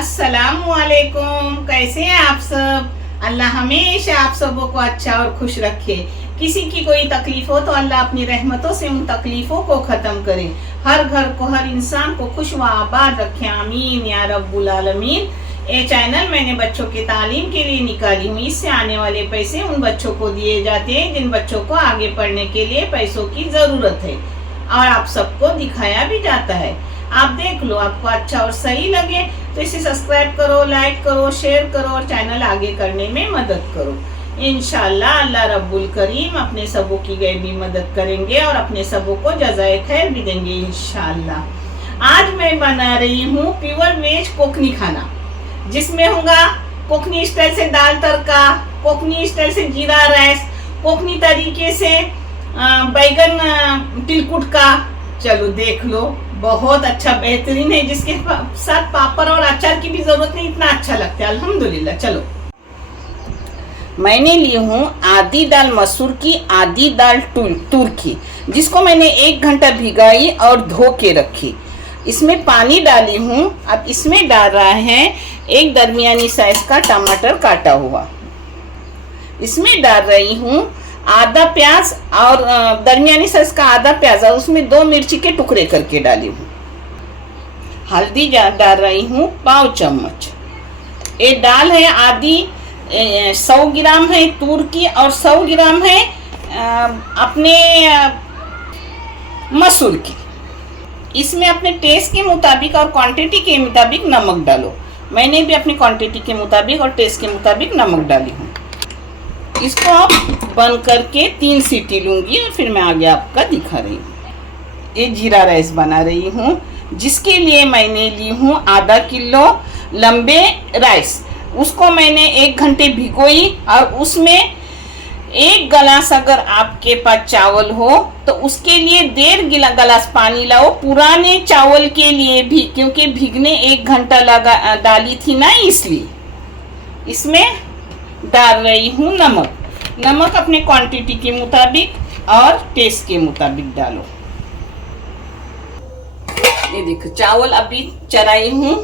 अस्सलामुअलैकुम। कैसे हैं आप सब? अल्लाह हमेशा आप सबों को अच्छा और खुश रखे। किसी की कोई तकलीफ हो तो अल्लाह अपनी रहमतों से उन तकलीफों को ख़त्म करे। हर घर को, हर इंसान को खुश व आबाद रखे। आमीन या रब्बुल आलमीन। ये चैनल मैंने बच्चों की तालीम के लिए निकाली हूँ। इससे आने वाले पैसे उन बच्चों को दिए जाते हैं जिन बच्चों को आगे पढ़ने के लिए पैसों की ज़रूरत है, और आप सबको दिखाया भी जाता है। आप देख लो, आपको अच्छा और सही लगे तो इसे सब्सक्राइब करो, लाइक करो, शेयर करो और चैनल आगे करने में मदद करो। इंशाल्लाह अल्लाह रब्बुल करीम अपने सबों की गैबी मदद करेंगे और अपने सबों को जज़ाए खैर भी देंगे इंशाल्लाह। आज मैं बना रही हूँ प्योर वेज कोकनी खाना, जिसमें होगा कोकनी स्टाइल से दाल तड़का, कोकनी स्टाइल से जीरा राइस, कोकनी तरीके से बैगन तिलकुट का। चलो देख लो, बहुत अच्छा बेहतरीन है, जिसके साथ पापड़ और अचार की भी जरूरत नहीं, इतना अच्छा लगता है अल्हम्दुलिल्लाह। चलो, मैंने ली हूँ आधी दाल मसूर की, आधी दाल तूर की, जिसको मैंने 1 घंटा भिगाई और धो के रखी। इसमें पानी डाली हूँ। अब इसमें डाल रहा है एक दरमियानी साइज का टमाटर काटा हुआ। इसमें डाल रही हूँ आधा प्याज और दरमियानी साइज का आधा प्याज, और उसमें 2 मिर्ची के टुकड़े करके डाली हूँ। हल्दी डाल रही हूँ 1/2 चम्मच। ये दाल है आधी 100 ग्राम है तूर की और 100 ग्राम है अपने मसूर की। इसमें अपने टेस्ट के मुताबिक और क्वांटिटी के मुताबिक नमक डालो। मैंने भी अपनी क्वांटिटी के मुताबिक और टेस्ट के मुताबिक नमक डाली हूँ। इसको आप बंद करके 3 सीटी लूँगी और फिर मैं आगे आपका दिखा रही हूँ। ये जीरा राइस बना रही हूँ, जिसके लिए मैंने ली हूँ आधा किलो लंबे राइस। उसको मैंने 1 घंटे भिगोई और उसमें 1 गिलास अगर आपके पास चावल हो तो उसके लिए 1.5 गिलास पानी लाओ। पुराने चावल के लिए भी, क्योंकि भिगने 1 घंटा लगा डाली थी ना, इसलिए। इसमें डाल रही हूँ नमक। नमक अपने क्वांटिटी के मुताबिक और टेस्ट के मुताबिक डालो। ये देखो, चावल अभी चढ़ाई हूँ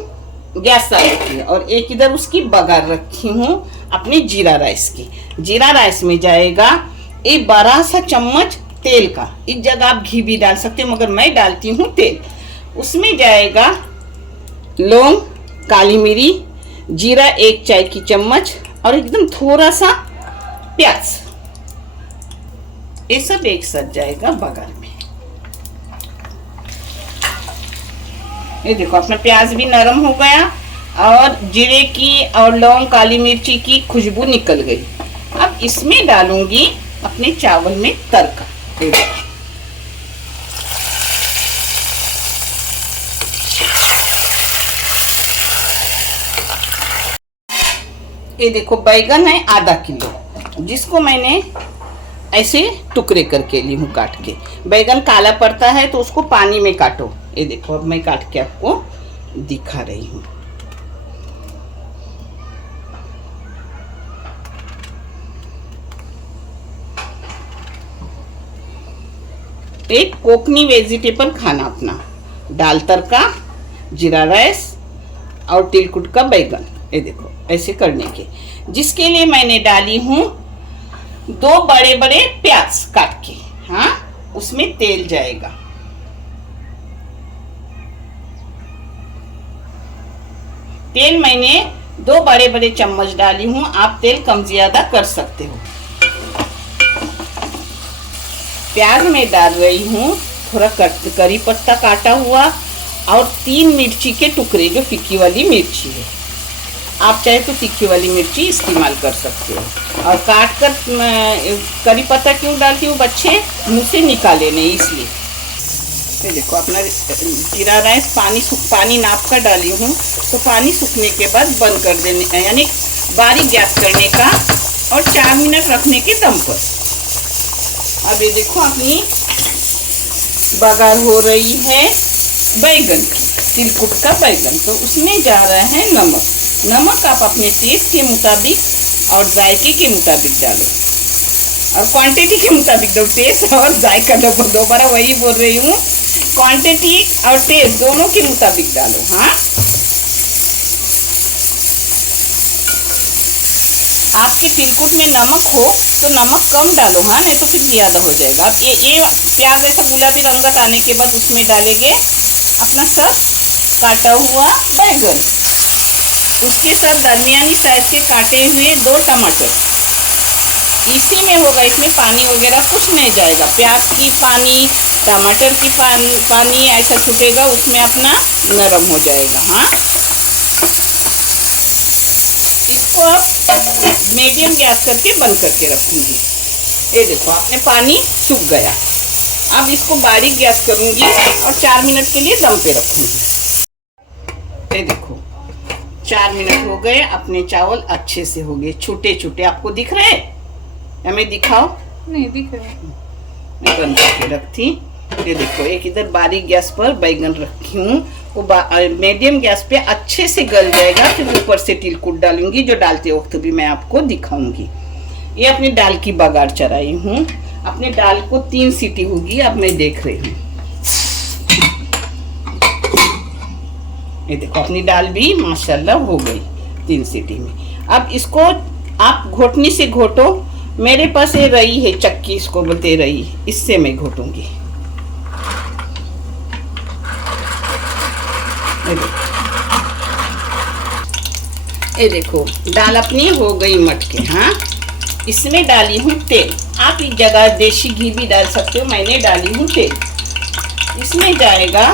गैस रखी है, और एक इधर उसकी बघार रखी हूँ अपने जीरा राइस की। जीरा राइस में जाएगा एक बड़ा सा चम्मच तेल का। इस जगह आप घी भी डाल सकते हो, मगर मैं डालती हूँ तेल। उसमें जाएगा लौंग, काली मिरी, जीरा 1 चाय की चम्मच और एकदम थोड़ा सा प्याज। ये सब एक साथ जाएगा बघार में। ये देखो, अपना प्याज भी नरम हो गया और जीरे की और लौंग काली मिर्ची की खुशबू निकल गई। अब इसमें डालूंगी अपने चावल में तड़का। ये देखो, बैगन है आधा किलो, जिसको मैंने ऐसे टुकड़े करके ली हूँ काट के। बैगन काला पड़ता है तो उसको पानी में काटो। ये देखो, अब मैं काट के आपको दिखा रही हूँ। एक कोकनी वेजिटेबल खाना अपना, दाल तड़का, जीरा राइस और तिलकुट का बैगन। ये देखो, ऐसे करने के, जिसके लिए मैंने डाली हूँ 2 बड़े बड़े प्याज काट के। हाँ, उसमें तेल जाएगा। तेल मैंने 2 बड़े बड़े चम्मच डाली हूँ। आप तेल कम ज्यादा कर सकते हो। प्याज में डाल रही हूँ थोड़ा करी पत्ता काटा हुआ और 3 मिर्ची के टुकड़े, जो फीकी वाली मिर्ची है। आप चाहे तो तीखी वाली मिर्ची इस्तेमाल कर सकते हो। और काट कर करी पत्ता क्यों डालती हूँ बच्चे? मुँह से निकाले नहीं, इसलिए। ये देखो, अपना जीरा राइस पानी नाप कर डाली हूँ, तो पानी सूखने के बाद बंद कर देने, यानी बारीक गैस करने का और 4 मिनट रखने के दम पर। अब ये देखो, अपनी बघार हो रही है बैगन की, तिलकुट का बैगन। तो उसमें जा रहा है नमक। नमक आप अपने टेस्ट के मुताबिक और जायके के मुताबिक डालो, और क्वांटिटी के मुताबिक दो। टेस्ट और जायका दोबारा वही बोल रही हूँ, क्वांटिटी और टेस्ट दोनों के मुताबिक डालो। हाँ, आपके तिलकुट में नमक हो तो नमक कम डालो, हाँ, नहीं तो फिर ज़्यादा हो जाएगा। अब ये प्याज ऐसा गुलाबी रंगत आने के बाद उसमें डालेंगे अपना सब काटा हुआ बैगन, उसके साथ दरमियानी साइज के काटे हुए 2 टमाटर। इसी में होगा, इसमें पानी वगैरह कुछ नहीं जाएगा। प्याज की पानी, टमाटर की पानी ऐसा छूटेगा, उसमें अपना नरम हो जाएगा। हाँ, इसको अब मीडियम गैस करके बंद करके रखूंगी। ये देखो आपने पानी सूख गया। अब इसको बारीक गैस करूंगी और 4 मिनट के लिए दम पे रखूंगी। ये देखो 4 मिनट हो गए, अपने चावल अच्छे से हो गए, छोटे छोटे। आपको दिख रहे हैं? हमें दिखाओ। नहीं दिख रहे। मैं बंद करके रखती। ये देखो, एक इधर बारीक गैस पर बैगन रखी हूँ, वो मीडियम गैस पे अच्छे से गल जाएगा। फिर ऊपर से तिलकुट डालूंगी, जो डालते वक्त भी मैं आपको दिखाऊंगी। ये अपनी दाल की बघार चढ़ाई हूँ। अपने दाल को 3 सीटी होगी, अब मैं देख रही हूँ। ये देखो अपनी दाल भी माशाल्लाह हो गई 3 सीटी में। अब इसको आप घोटनी से घोटो। मेरे पास ये रही है चक्की, इसको बोलते रही, इससे मैं घोटूंगी। ये देखो दाल अपनी हो गई मटके। हाँ, इसमें डाली हूँ तेल। आप इस जगह देसी घी भी डाल सकते हो, मैंने डाली हूँ तेल। इसमें जाएगा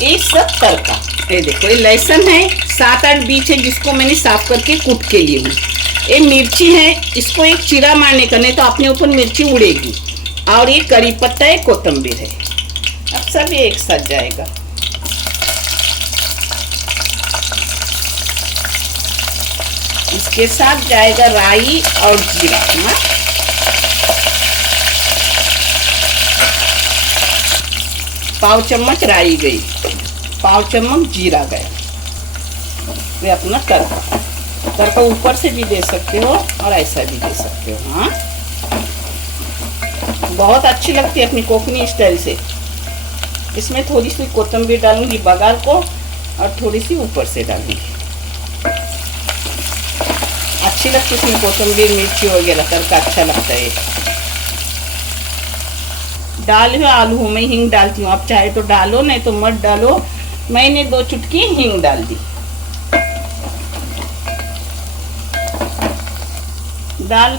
ये सब तड़का। ये देखो, ये लहसुन है 7-8 बीज है, जिसको मैंने साफ करके कूट के लिए हूँ। ये मिर्ची है, इसको एक चीरा मारने का, नहीं तो अपने ऊपर मिर्ची उड़ेगी। और ये करी पत्ता है, कोतंबीर है। अब सब ये एक साथ जाएगा। इसके साथ जाएगा राई और जीरा। पाव चम्मच राई गई, पाव चम्मच जीरा गया। ये अपना तड़का ऊपर से भी दे सकते हो और ऐसा भी दे सकते हो। हाँ, बहुत अच्छी लगती है अपनी कोकनी स्टाइल से। इसमें थोड़ी सी कोतंबीर डालूंगी बघार को, और थोड़ी सी ऊपर से डालूंगी। अच्छी लगती है इसमें कोतंबीर, मिर्ची वगैरह, तड़का अच्छा लगता है। दाल है आलू हूँ, मैं हींग डालती हूँ। आप चाहे तो डालो, नहीं तो मत डालो। मैंने 2 चुटकी हींग डाल दी। दाल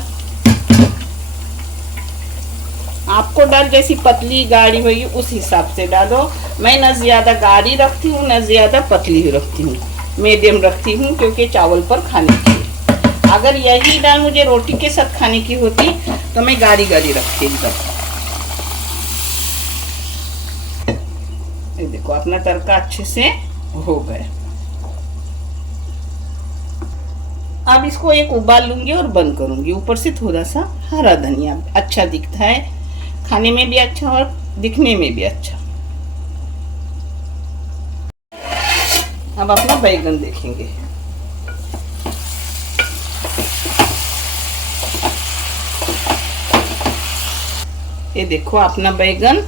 आपको दाल जैसी पतली गाढ़ी होगी उस हिसाब से डालो। मैं न ज्यादा गाढ़ी रखती हूँ, न ज्यादा पतली रखती हूँ, मीडियम रखती हूँ, क्योंकि चावल पर खाने की। अगर यही दाल मुझे रोटी के साथ खाने की होती तो मैं गाढ़ी गाढ़ी रखती एकदम। ये देखो अपना तड़का अच्छे से हो गया। अब इसको एक उबाल लूंगी और बंद करूंगी। ऊपर से थोड़ा सा हरा धनिया, अच्छा दिखता है, खाने में भी अच्छा और दिखने में भी अच्छा। अब अपना बैगन देखेंगे। ये देखो अपना बैगन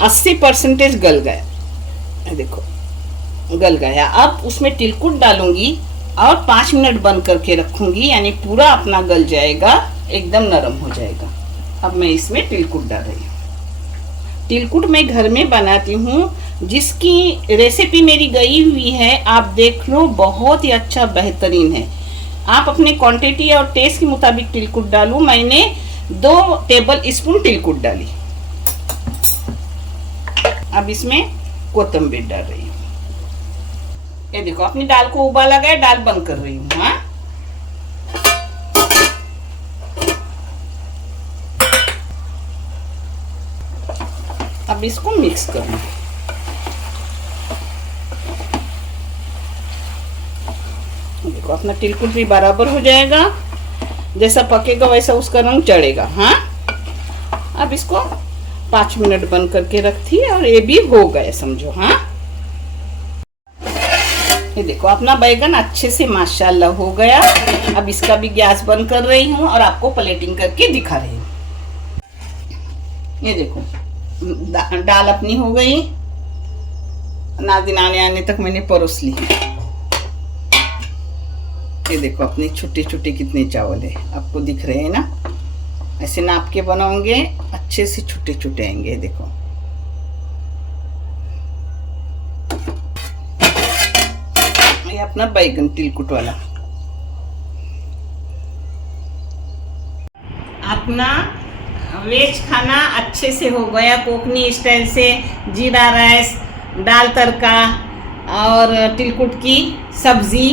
80% गल गया। देखो गल गया। अब उसमें तिलकुट डालूंगी और 5 मिनट बंद करके रखूंगी, यानी पूरा अपना गल जाएगा, एकदम नरम हो जाएगा। अब मैं इसमें तिलकुट डाल रही हूँ। तिलकुट मैं घर में बनाती हूँ, जिसकी रेसिपी मेरी गई हुई है, आप देख लो, बहुत ही अच्छा बेहतरीन है। आप अपने क्वांटिटी और टेस्ट के मुताबिक तिलकुट डालो। मैंने 2 टेबल स्पून तिलकुट डाली। अब इसमें कोतंबीर डाल रही हूँ। ये देखो अपनी दाल को उबाला गया, दाल बंद कर रही हूँ। हाँ, अब इसको मिक्स करूँ। देखो अपना तिलकुट भी बराबर हो जाएगा, जैसा पकेगा वैसा उसका रंग चढ़ेगा। हाँ, अब इसको 5 मिनट बंद करके रखती है और ये भी हो गया समझो। हाँ, ये देखो अपना बैगन अच्छे से माशाल्लाह हो गया। अब इसका भी गैस बंद कर रही हूँ और आपको प्लेटिंग करके दिखा रही हूँ। ये देखो दाल अपनी हो गई। नाज़रीन आने तक मैंने परोस ली। ये देखो अपनी छोटे छोटे कितने चावल है, आपको दिख रहे हैं ना। ऐसे नाप के बनाओगे अच्छे से छोटे छोटे आएंगे। देखो ये अपना बैगन तिलकुट वाला। अपना वेज खाना अच्छे से हो गया, कोकनी स्टाइल से। जीरा राइस, दाल तड़का और तिलकुट की सब्जी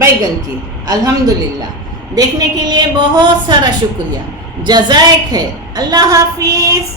बैगन की। अल्हम्दुलिल्लाह। देखने के लिए बहुत सारा शुक्रिया, जज़ाक है। अल्लाह हाफिज़।